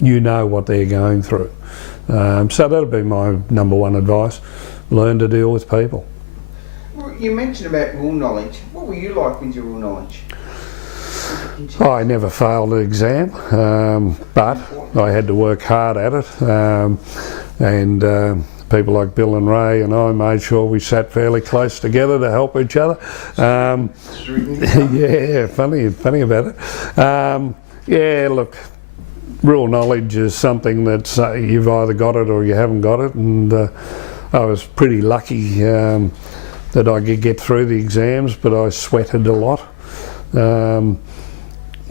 you know what they're going through. So that'd be my number one advice: learn to deal with people. Well, you mentioned about rule knowledge. What were you like with your rule knowledge? I never failed an exam, but I had to work hard at it, and people like Bill and Ray and I made sure we sat fairly close together to help each other. Yeah, funny about it. Yeah, look, rule knowledge is something that you've either got it or you haven't got it, and I was pretty lucky that I could get through the exams, but I sweated a lot.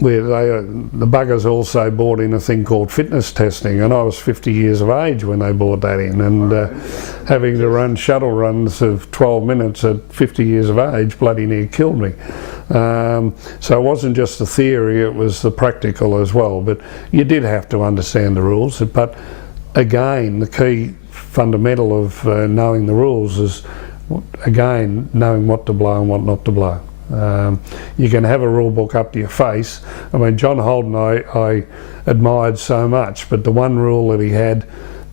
The buggers also brought in a thing called fitness testing, and I was 50 years of age when they brought that in, and having to run shuttle runs of 12 minutes at 50 years of age bloody near killed me. So it wasn't just the theory, it was the practical as well, but you did have to understand the rules. But again, the key fundamental of knowing the rules is, again, knowing what to blow and what not to blow. You can have a rule book up to your face. I mean, John Holden I admired so much, but the one rule that he had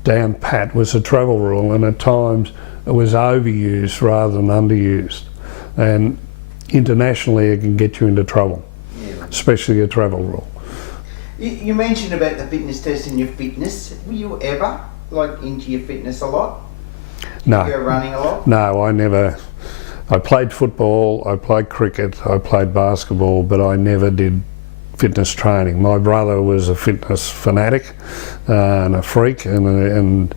down pat was a travel rule, and at times it was overused rather than underused. And internationally it can get you into trouble, especially a travel rule. You mentioned about the fitness test and your fitness. Were you ever into your fitness a lot? No. You were running a lot? No, I never. I played football, I played cricket, I played basketball, but I never did fitness training. My brother was a fitness fanatic and a freak, and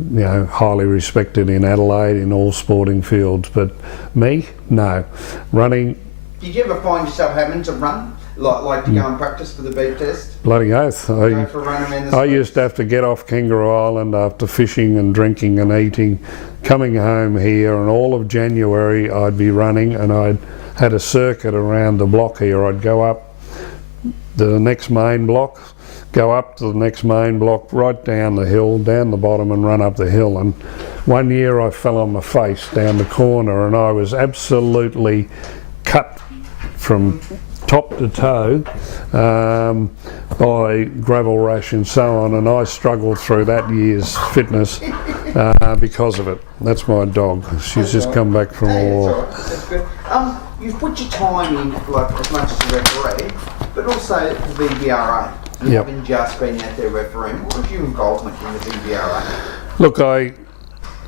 you know, highly respected in Adelaide in all sporting fields. But me, no. Running. Did you ever find yourself having to run? Like to go and practice for the beep test? Bloody oath. I used to have to get off Kangaroo Island after fishing and drinking and eating, coming home here, and all of January I'd be running, and I'd had a circuit around the block here. I'd go up to the next main block, go up to the next main block, right down the hill, down the bottom, and run up the hill. And one year I fell on my face down the corner, and I was absolutely cut from top to toe by gravel rash and so on, and I struggled through that year's fitness because of it. That's my dog. She's just come back from a walk. That's good. You've put your time in, as much as a referee, but also the VBRA. You haven't just been out there refereeing. What was your involvement in the VBRA? Look,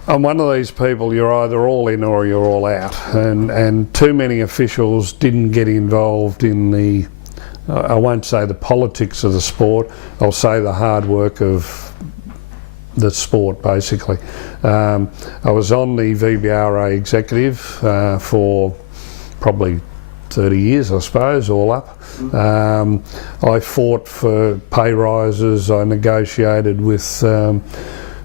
I'm one of these people, you're either all in or you're all out, and too many officials didn't get involved in the, I won't say the politics of the sport, I'll say the hard work of the sport basically. I was on the VBRA executive for probably 30 years, I suppose, all up. I fought for pay rises, I negotiated with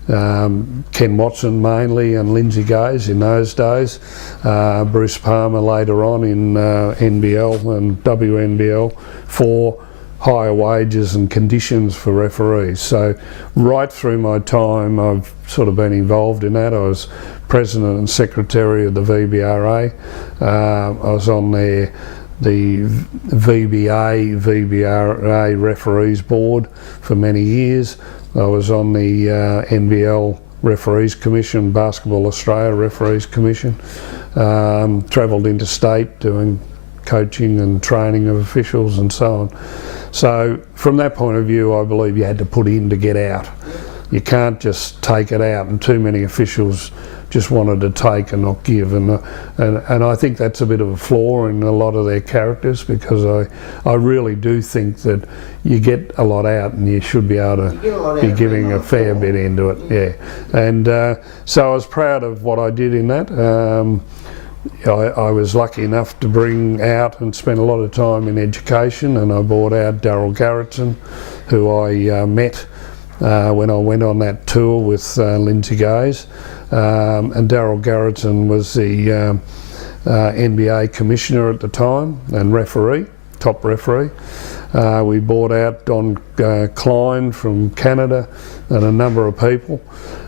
Ken Watson mainly and Lindsay Gaze in those days, Bruce Palmer later on in NBL and WNBL for higher wages and conditions for referees. So right through my time I've sort of been involved in that. I was president and secretary of the VBRA. I was on the VBRA referees board for many years. I was on the NBL Referees Commission, Basketball Australia Referees Commission, travelled interstate doing coaching and training of officials and so on. So from that point of view, I believe you had to put in to get out. You can't just take it out, and too many officials just wanted to take and not give, and I think that's a bit of a flaw in a lot of their characters, because I really do think that you get a lot out and you should be able to be giving a fair bit into it, yeah. And so I was proud of what I did in that. I was lucky enough to bring out and spend a lot of time in education, and I brought out Daryl Garrettson, who I met when I went on that tour with Lindsay Gaze. And Daryl Garrettson was the NBA commissioner at the time and referee, top referee. We brought out Don Klein from Canada and a number of people.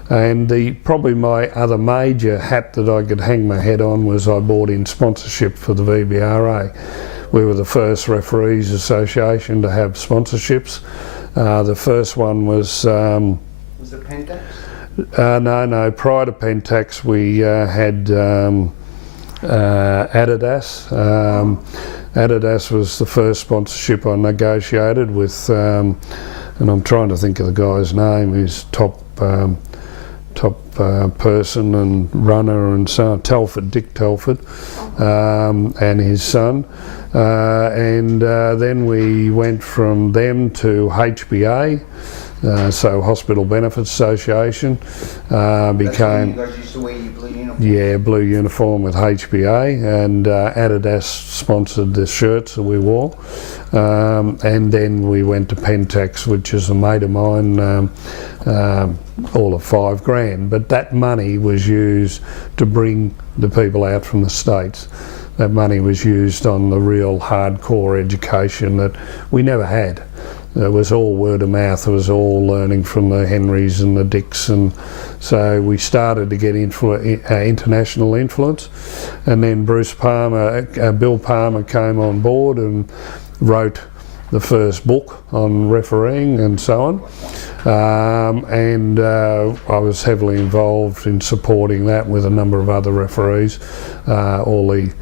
And probably my other major hat that I could hang my head on was I brought in sponsorship for the VBRA. We were the first referees association to have sponsorships. The first one was... Was it Pentax? No. Prior to Pentax, we had Adidas. Adidas was the first sponsorship I negotiated with, and I'm trying to think of the guy's name, who's top person and runner and so on, Dick Telford, and his son. Then we went from them to HBA, so Hospital Benefits Association. Became. You guys used to wear your blue uniform? Yeah, blue uniform with HBA, and Adidas sponsored the shirts that we wore. And then we went to Pentax, which is a mate of mine, all of $5,000. But that money was used to bring the people out from the States. That money was used on the real hardcore education that we never had. It was all word of mouth. It was all learning from the Henrys and the Dicks, and so we started to get international influence. And then Bill Palmer came on board and wrote the first book on refereeing and so on. I was heavily involved in supporting that with a number of other referees. And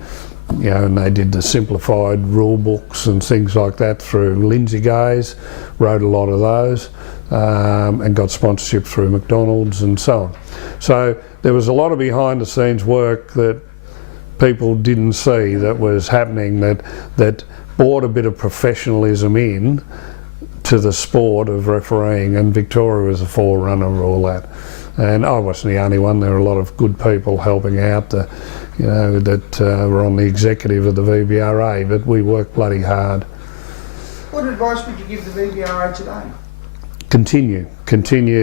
they did the simplified rule books and things like that through Lindsay Gaze, wrote a lot of those, and got sponsorship through McDonald's and so on. So there was a lot of behind the scenes work that people didn't see that was happening, that brought a bit of professionalism in to the sport of refereeing, and Victoria was a forerunner of all that. And I wasn't the only one. There were a lot of good people helping out that were on the executive of the VBRA, but we worked bloody hard. What advice would you give the VBRA today? Continue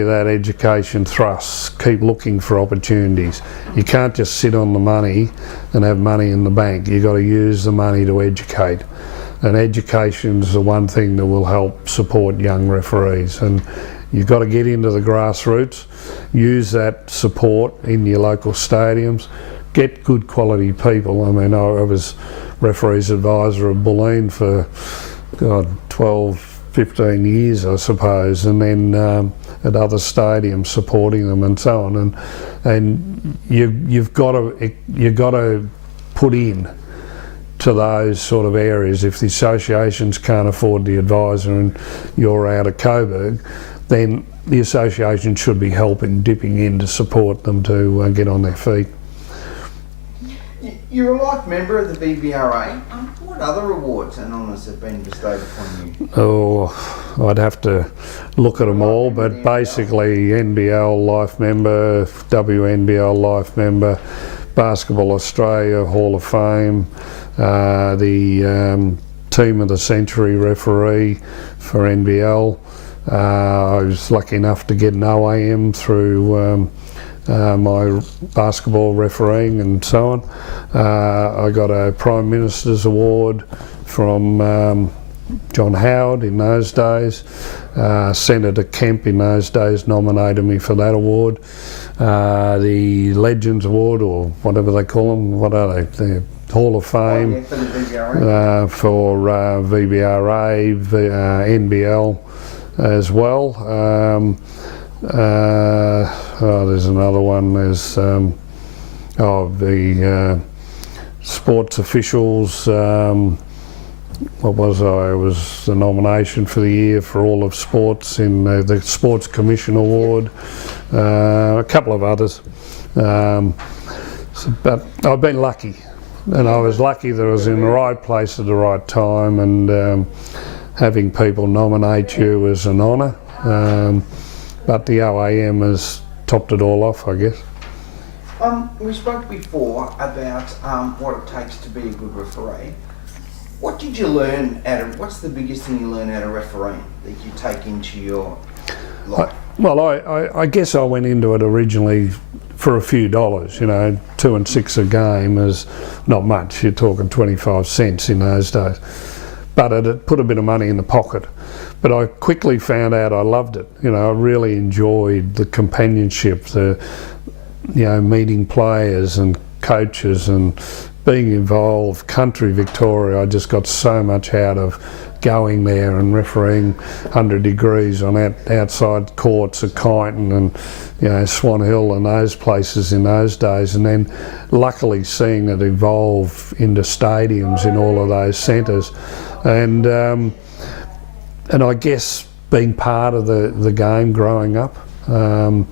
that education thrust. Keep looking for opportunities. You can't just sit on the money and have money in the bank. You've got to use the money to educate. And education's the one thing that will help support young referees. And you've got to get into the grassroots, use that support in your local stadiums, get good quality people. I mean, I was referees advisor of Bulleen for 12, 15 years, I suppose, and then at other stadiums supporting them and so on. And you've got to put in to those sort of areas. If the associations can't afford the advisor and you're out of Coburg, then the association should be dipping in to support them to get on their feet. You're a life member of the VBRA. What other awards and honours have been bestowed upon you? Oh, I'd have to look at them all, but basically NBL life member, WNBL life member, Basketball Australia Hall of Fame, the Team of the Century referee for NBL. I was lucky enough to get an OAM through my basketball refereeing and so on. I got a Prime Minister's Award from John Howard in those days. Senator Kemp in those days nominated me for that award. The Legends Award, or whatever they call them, what are they? The Hall of Fame for the VBRA. For VBRA, NBL as well. There's another one. There's the sports officials. What was I? It was the nomination for the year for all of sports in the Sports Commission Award. A couple of others. But I've been lucky, and I was lucky that I was in the right place at the right time, and having people nominate you is an honour. But the OAM has topped it all off, I guess. We spoke before about what it takes to be a good referee. What did you learn what's the biggest thing you learn out of refereeing that you take into your life? I guess I went into it originally for a few dollars, $2 and $6 a game is not much. You're talking 25 cents in those days. But it put a bit of money in the pocket. But I quickly found out I loved it. I really enjoyed the companionship, meeting players and coaches and being involved, country Victoria, I just got so much out of going there and refereeing 100 degrees on outside courts at Kyneton and, you know, Swan Hill and those places in those days, and then luckily seeing it evolve into stadiums in all of those centres, and I guess being part of the game growing up, I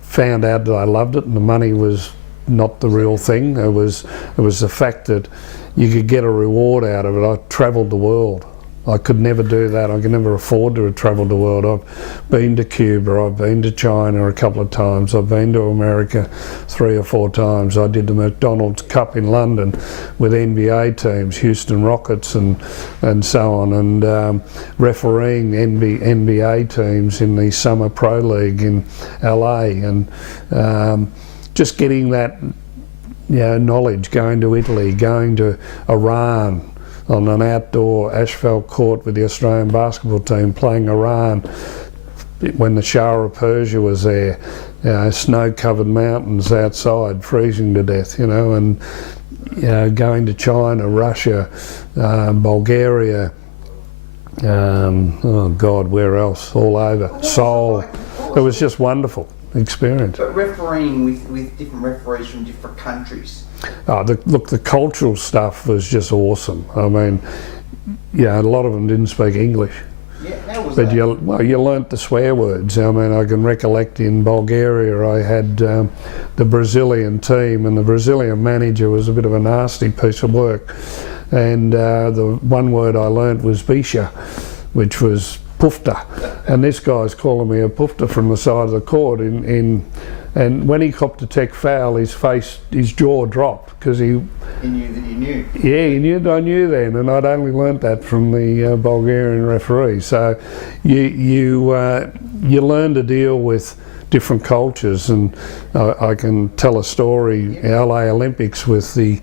found out that I loved it, and the money was not the real thing. It was the fact that you could get a reward out of it. I travelled the world. I could never do that. I could never afford to have travelled the world. I've been to Cuba, I've been to China a couple of times, I've been to America 3 or 4 times. I did the McDonald's Cup in London with NBA teams, Houston Rockets and so on, and refereeing NBA teams in the Summer Pro League in LA, and just getting that, you know, knowledge, going to Italy, going to Iran on an outdoor asphalt court with the Australian basketball team, playing Iran when the Shah of Persia was there, you know, snow-covered mountains outside, freezing to death, you know, and, you know, going to China, Russia, Bulgaria, oh God, where else? All over. Seoul. It was just wonderful experience. But refereeing with different referees from different countries. Look, the cultural stuff was just awesome. I mean, yeah, a lot of them didn't speak English. Yeah, how was but that? you learnt the swear words. I mean, I can recollect in Bulgaria I had the Brazilian team, and the Brazilian manager was a bit of a nasty piece of work. And the one word I learnt was bicha, which was pufta. And this guy's calling me a pufta from the side of the court and when he copped a tech foul, his jaw dropped, because he knew that you knew. Yeah, he knew that I knew then, and I'd only learnt that from the Bulgarian referee. So you learn to deal with different cultures, and I can tell a story, LA Olympics, with the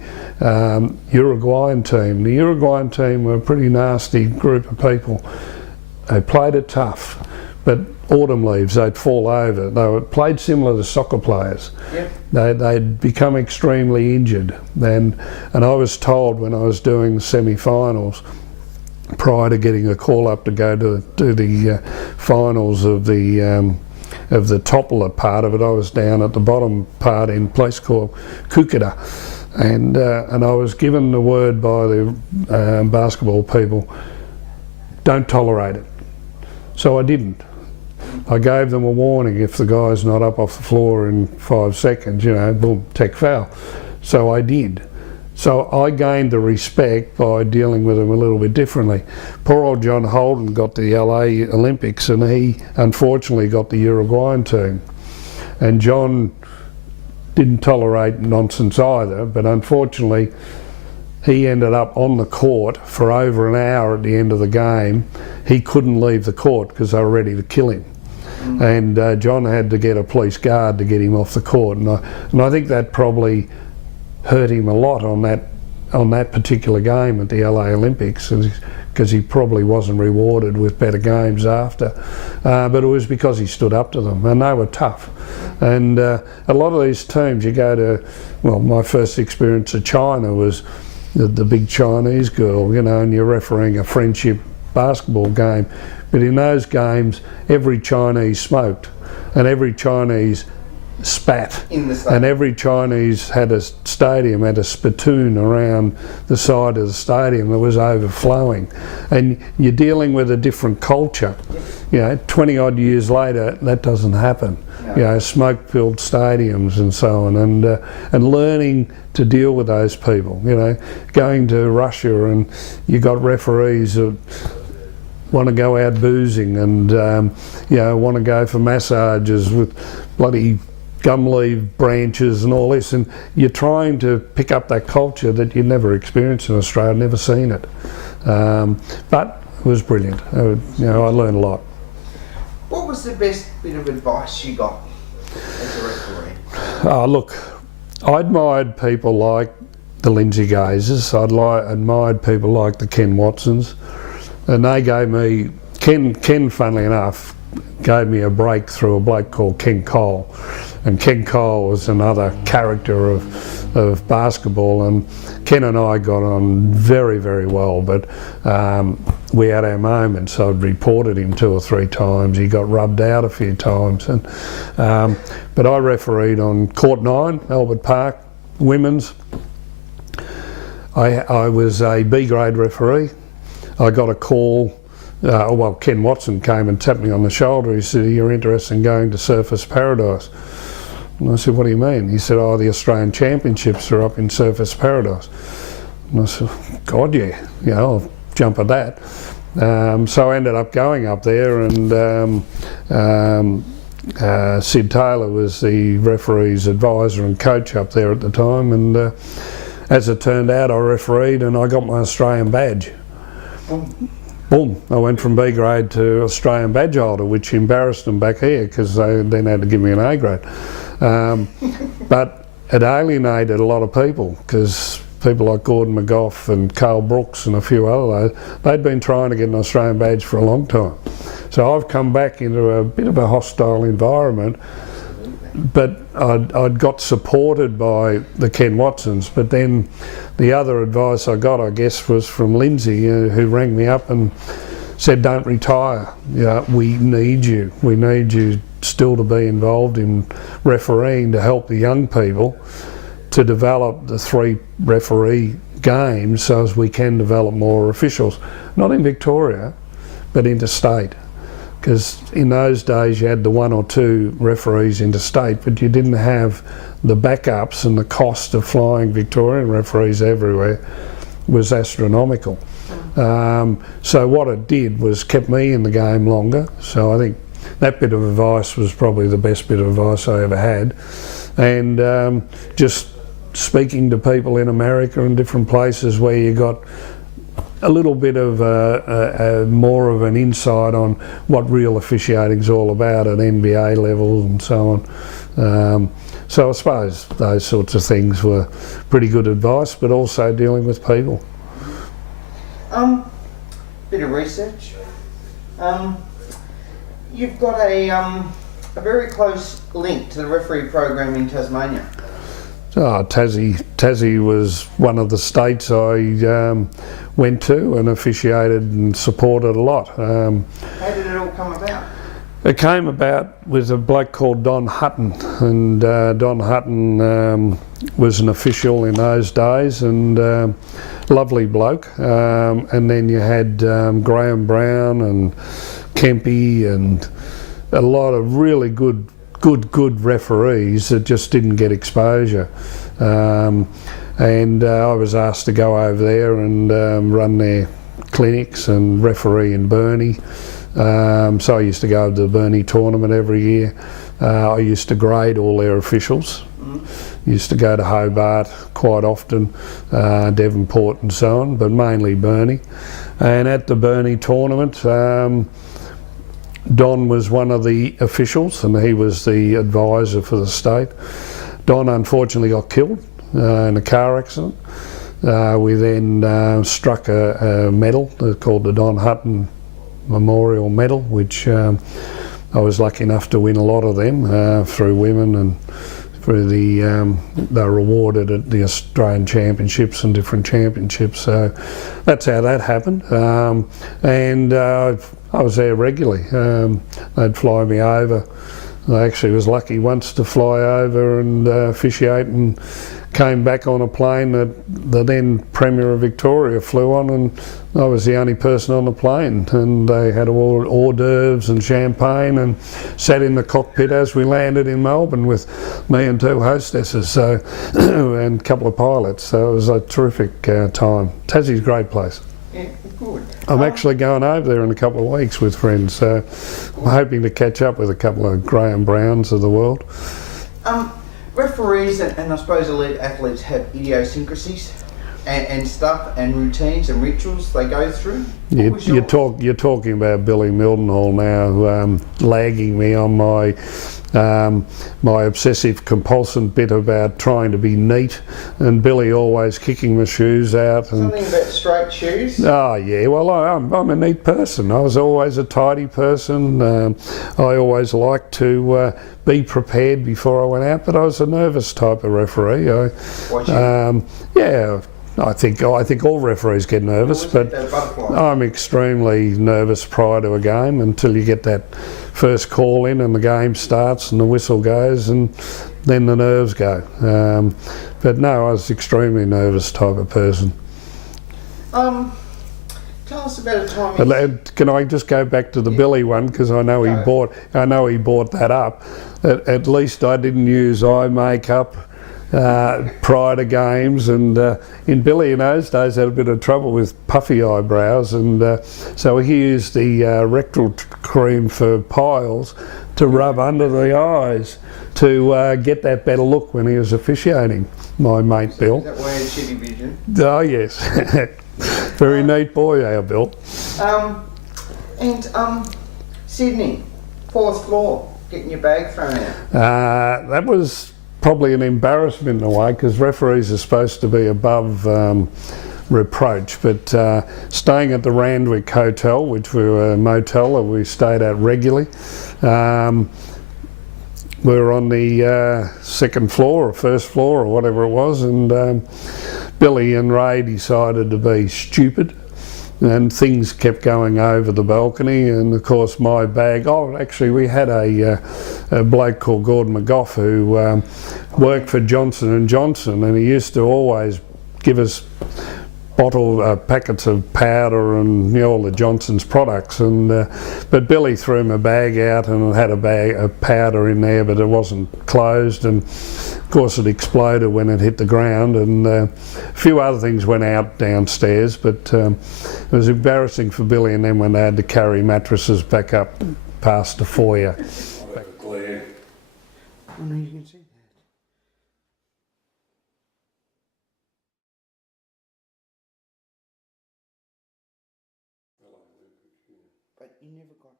Uruguayan team. The Uruguayan team were a pretty nasty group of people. They played it tough, but autumn leaves, they'd fall over. They were played similar to soccer players. Yep. They'd become extremely injured. And I was told when I was doing the semi-finals, prior to getting a call up to go to the finals of the toppler part of it, I was down at the bottom part in a place called Kukida. And I was given the word by the basketball people, don't tolerate it. So I didn't. I gave them a warning, if the guy's not up off the floor in 5 seconds, you know, boom, tech foul. So I did. So I gained the respect by dealing with them a little bit differently. Poor old John Holden got the LA Olympics, and he unfortunately got the Uruguayan team. And John didn't tolerate nonsense either, but unfortunately he ended up on the court for over an hour at the end of the game. He couldn't leave the court because they were ready to kill him. And John had to get a police guard to get him off the court, and I think that probably hurt him a lot on that particular game at the LA Olympics, because he probably wasn't rewarded with better games after. But it was because he stood up to them, and they were tough. And a lot of these teams, you go to, well, my first experience of China was the big Chinese girl, you know, and you're refereeing a friendship basketball game. But in those games, every Chinese smoked, and every Chinese spat, and every Chinese had a spittoon around the side of the stadium that was overflowing. And you're dealing with a different culture. You know, 20 odd years later, that doesn't happen. No. You know, smoke-filled stadiums and so on, and learning to deal with those people. You know, going to Russia, and you got referees that want to go out boozing, and you know, want to go for massages with bloody gum leaf branches and all this, and you're trying to pick up that culture that you never experienced in Australia, never seen it. But it was brilliant. You know, I learned a lot. What was the best bit of advice you got as a referee? Oh, look, I admired people like the Lindsay Gazers. I admired people like the Ken Watsons, and they gave me, Ken, funnily enough, gave me a break through a bloke called Ken Cole. And Ken Cole was another character of of basketball, and Ken and I got on very, very well, but we had our moments. I'd reported him 2 or 3 times. He got rubbed out a few times, and but I refereed on Court 9, Albert Park, women's. I was a B grade referee. I got a call. Well, Ken Watson came and tapped me on the shoulder. He said, "You're interested in going to Surfers Paradise?" And I said, "What do you mean?" He said, "Oh, the Australian Championships are up in Surfers Paradise." And I said, "God, yeah, I'll jump at that." So I ended up going up there, and Sid Taylor was the referee's advisor and coach up there at the time, and as it turned out, I refereed and I got my Australian badge. Boom, I went from B grade to Australian badge holder, which embarrassed them back here because they then had to give me an A grade. But it alienated a lot of people, because people like Gordon McGough and Carl Brooks and a few others, they'd been trying to get an Australian badge for a long time. So I've come back into a bit of a hostile environment, but I'd got supported by the Ken Watsons. But then the other advice I got, I guess, was from Lindsay, who rang me up and said, "Don't retire. We need you. We need you still to be involved in refereeing to help the young people to develop the 3 referee games so as we can develop more officials, not in Victoria, but interstate." Because in those days you had the 1 or 2 referees interstate, but you didn't have the backups, and the cost of flying Victorian referees everywhere was astronomical. So what it did was kept me in the game longer. So I think that bit of advice was probably the best bit of advice I ever had. And just speaking to people in America and different places where you got a little bit of more of an insight on what real officiating's all about at NBA level and so on. So I suppose those sorts of things were pretty good advice, but also dealing with people. Bit of research. You've got a very close link to the referee program in Tasmania. Tassie was one of the states I went to and officiated and supported a lot. How did it all come about? It came about with a bloke called Don Hutton, and Don Hutton was an official in those days, and lovely bloke. And then you had Graham Brown and Kempy and a lot of really good referees that just didn't get exposure. And I was asked to go over there and run their clinics and referee in Burnie. So I used to go to the Burnie tournament every year. I used to grade all their officials. Used to go to Hobart quite often, Devonport and so on, but mainly Burnie. And at the Burnie tournament, Don was one of the officials, and he was the advisor for the state. Don unfortunately got killed in a car accident. We then struck a medal called the Don Hutton Memorial Medal, which I was lucky enough to win a lot of them through women, and through they were awarded at the Australian Championships and different championships. So that's how that happened. And I was there regularly. They'd fly me over. I actually was lucky once to fly over and officiate, and came back on a plane that the then Premier of Victoria flew on, and I was the only person on the plane, and they had all hors d'oeuvres and champagne, and sat in the cockpit as we landed in Melbourne with me and 2 hostesses, so and a couple of pilots. So it was a terrific time. Tassie's a great place. Yeah, good. I'm actually going over there in a couple of weeks with friends, so I'm hoping to catch up with a couple of Graham Browns of the world. Referees and I suppose elite athletes have idiosyncrasies. and stuff and routines and rituals they go through? You're talking about Billy Mildenhall now, lagging me on my my obsessive compulsive bit about trying to be neat, and Billy always kicking my shoes out. And something about straight shoes? Oh yeah, well I'm a neat person. I was always a tidy person. I always liked to be prepared before I went out, but I was a nervous type of referee. Yeah. I think all referees get nervous, but I'm extremely nervous prior to a game until you get that first call in and the game starts and the whistle goes, and then the nerves go. But no, I was extremely nervous type of person. Tell us about a time. Can I just go back to the Billy one, because I know he bought that up. At least I didn't use eye makeup prior to games, and in Billy in those days had a bit of trouble with puffy eyebrows, and so he used the rectal cream for piles to rub under the eyes to get that better look when he was officiating, my mate Bill. Is that why he had shitty vision? Oh yes. Very neat boy, our Bill. Sydney, 4th floor, getting your bag thrown out. That was probably an embarrassment in a way, because referees are supposed to be above reproach, but staying at the Randwick Hotel, which we were a motel that we stayed at regularly, we were on the second floor or first floor or whatever it was, and Billy and Ray decided to be stupid, and things kept going over the balcony, and of course my bag, actually we had a bloke called Gordon McGough who worked for Johnson & Johnson, and he used to always give us packets of powder and all the Johnson's products, and but Billy threw my bag out and it had a bag of powder in there, but it wasn't closed, and of course it exploded when it hit the ground, and a few other things went out downstairs, but it was embarrassing for Billy, and then when they had to carry mattresses back up past the foyer. Oh no, you can see that. But you never got to.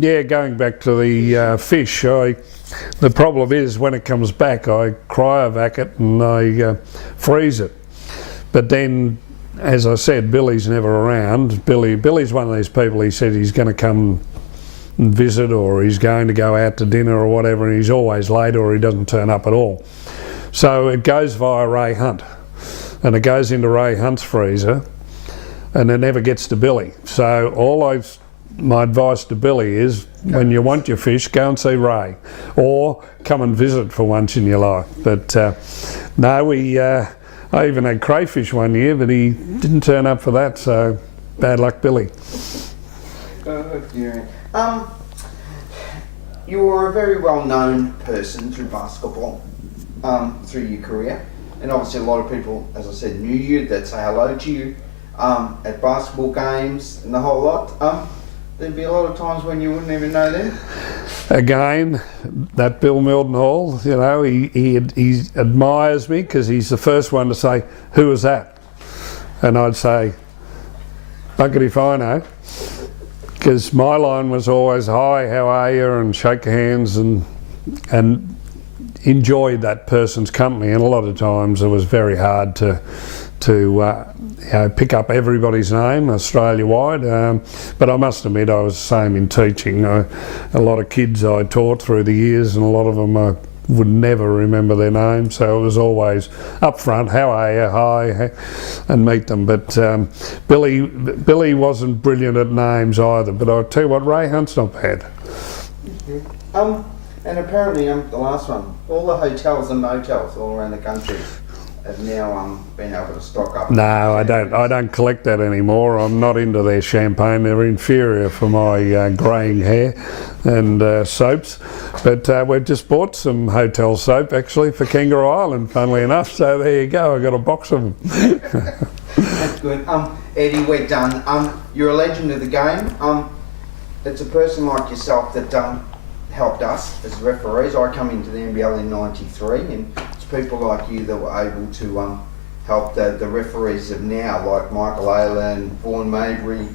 Yeah, going back to the fish, the problem is when it comes back I cryovac it and I freeze it. But then, as I said, Billy's never around. Billy's one of these people, he said he's going to come and visit, or he's going to go out to dinner or whatever, and he's always late or he doesn't turn up at all. So it goes via Ray Hunt, and it goes into Ray Hunt's freezer, and it never gets to Billy. So my advice to Billy is, when you want your fish, go and see Ray, or come and visit for once in your life. But no, I even had crayfish one year, but he didn't turn up for that, so bad luck, Billy. You were a very well-known person through basketball, through your career, and obviously a lot of people, as I said, knew you, that say hello to you at basketball games and the whole lot. There'd be a lot of times when you wouldn't even know them. Again, that Bill Mildenhall, he admires me because he's the first one to say, "Who was that?" And I'd say, "Bucket if I know," because my line was always, "Hi, how are you?" and shake hands and enjoy that person's company. And a lot of times it was very hard to pick up everybody's name Australia-wide, but I must admit I was the same in teaching. A lot of kids I taught through the years, and a lot of them I would never remember their names, so it was always up front, "How are you?" "Hi," and meet them. But Billy wasn't brilliant at names either, but I'll tell you what, Ray Hunt's not bad. And apparently, the last one, all the hotels and motels all around the country have now been able to stock up. No, I don't collect that anymore. I'm not into their champagne. They're inferior for my greying hair and soaps. But we've just bought some hotel soap actually for Kangaroo Island, funnily enough. So there you go. I got a box of them. That's good. Eddie, we're done. You're a legend of the game. It's a person like yourself that helped us as referees. I come into the NBL in '93, and it's people like you that were able to help the referees of now, like Michael Aylan, Vaughan Mabry,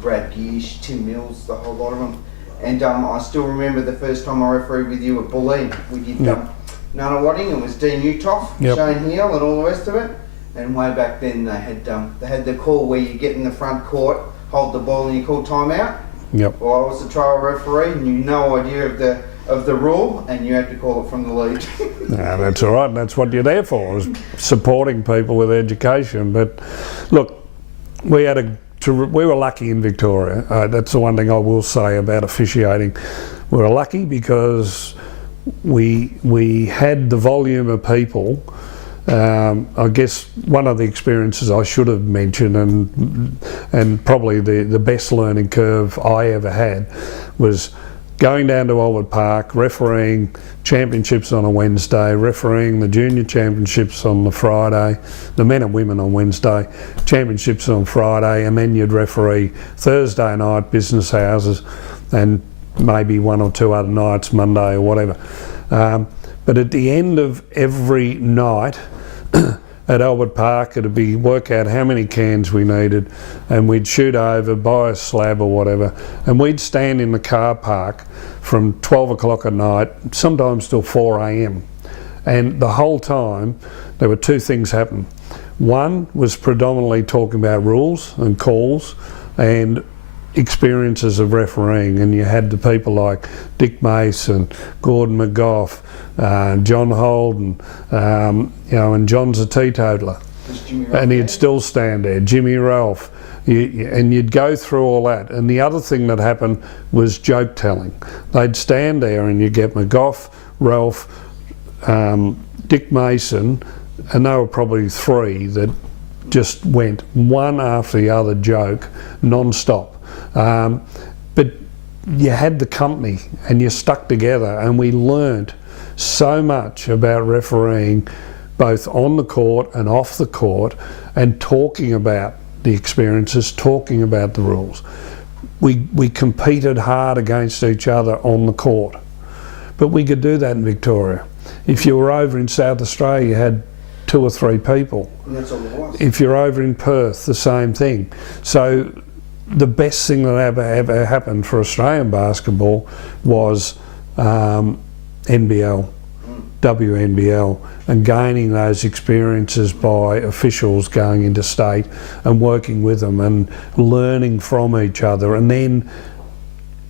Brad Gish, Tim Mills, the whole lot of them. And I still remember the first time I refereed with you at Bulleen. We did Nunawading, and it was Dean Utoff, Shane Heal, and all the rest of it. And way back then they had the call where you get in the front court, hold the ball, and you call timeout. Yep. Well, I was the trial referee, and you no idea of the rule, and you had to call it from the lead. No, that's all right. That's what you're there for, is supporting people with education. But look, we were lucky in Victoria. That's the one thing I will say about officiating. We were lucky because we had the volume of people. I guess one of the experiences I should have mentioned, and probably the best learning curve I ever had, was going down to Albert Park, refereeing championships on a Wednesday, refereeing the junior championships on the Friday, the men and women on Wednesday, championships on Friday, and then you'd referee Thursday night business houses, and maybe one or two other nights, Monday or whatever. But at the end of every night at Albert Park, it'd be work out how many cans we needed, and we'd shoot over, buy a slab or whatever, and we'd stand in the car park from 12 o'clock at night, sometimes till 4 a.m. And the whole time there were two things happening. One was predominantly talking about rules and calls and experiences of refereeing, and you had the people like Dick Mason, Gordon McGough, John Holden, and John's a teetotaler, and he'd still stand there, Jimmy Ralph, and you'd go through all that. And the other thing that happened was joke telling. They'd stand there and you'd get McGough, Ralph, Dick Mason, and they were probably three that just went one after the other joke non-stop. But you had the company and you stuck together, and we learnt so much about refereeing both on the court and off the court, and talking about the experiences, talking about the rules. We competed hard against each other on the court, but we could do that in Victoria. If you were over in South Australia, you had 2 or 3 people. And that's all it was. If you're over in Perth, the same thing. So the best thing that ever happened for Australian basketball was NBL, WNBL, and gaining those experiences by officials going into state and working with them and learning from each other. And then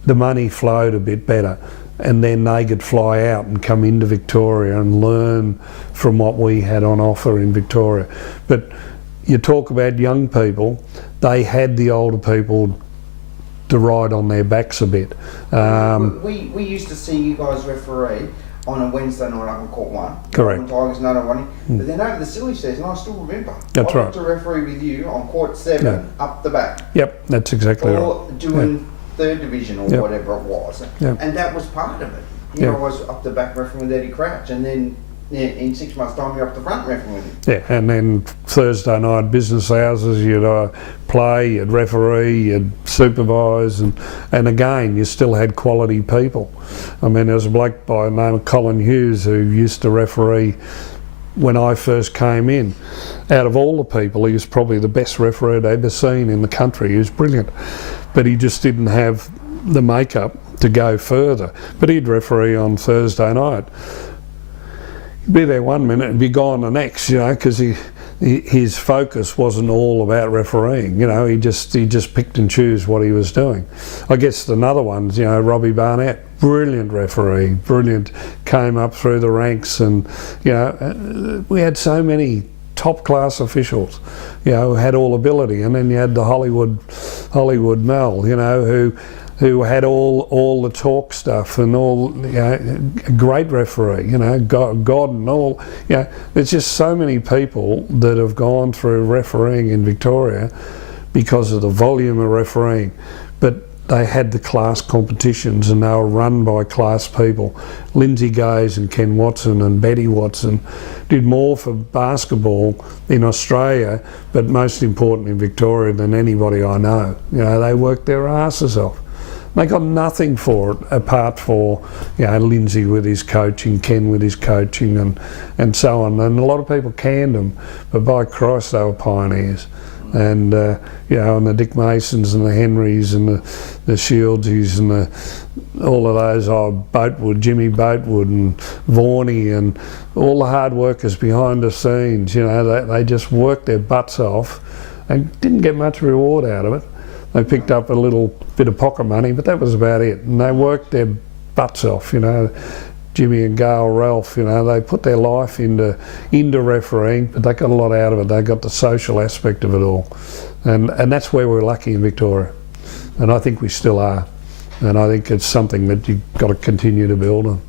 the money flowed a bit better, and then they could fly out and come into Victoria and learn from what we had on offer in Victoria. But you talk about young people, they had the older people to ride on their backs a bit. We used to see you guys referee on a Wednesday night up on Court 1. Correct. Tigers, Nunawading. But then over the silly season, I still remember. That's I right. got to referee with you on Court 7 up the back. Yep, that's exactly or right. doing third division or whatever it was. Yep. And that was part of it. You know, I was up the back refereeing with Eddie Crouch, and then in 6 months' time you're up the front refereeing with him. Yeah, and then Thursday night business houses, you'd play, you'd referee, you'd supervise, and again, you still had quality people. I mean, there was a bloke by the name of Colin Hughes who used to referee when I first came in. Out of all the people, he was probably the best referee I'd ever seen in the country. He was brilliant, but he just didn't have the makeup to go further. But he'd referee on Thursday night. He'd be there 1 minute and be gone the next, because his focus wasn't all about refereeing. He just picked and chose what he was doing. I guess another one's, Robbie Barnett, brilliant referee, brilliant, came up through the ranks, and we had so many top class officials, who had all ability, and then you had the Hollywood Mel, who had all the talk stuff and all, a great referee, God and all, there's just so many people that have gone through refereeing in Victoria because of the volume of refereeing, but they had the class competitions and they were run by class people. Lindsay Gaze and Ken Watson and Betty Watson did more for basketball in Australia, but most important in Victoria, than anybody I know. They worked their asses off. They got nothing for it apart for, you know, Lindsay with his coaching, Ken with his coaching, and so on. And a lot of people canned them, but by Christ, they were pioneers. And you know, and the Dick Masons and the Henrys and the Shieldsies and all of those, Boatwood, Jimmy Boatwood and Vaughney and all the hard workers behind the scenes, you know, they just worked their butts off and didn't get much reward out of it. They picked up a little bit of pocket money, but that was about it. And they worked their butts off, you know. Jimmy and Gail Ralph, you know, they put their life into refereeing, but they got a lot out of it. They got the social aspect of it all. And that's where we're lucky in Victoria. And I think we still are. And I think it's something that you've got to continue to build on.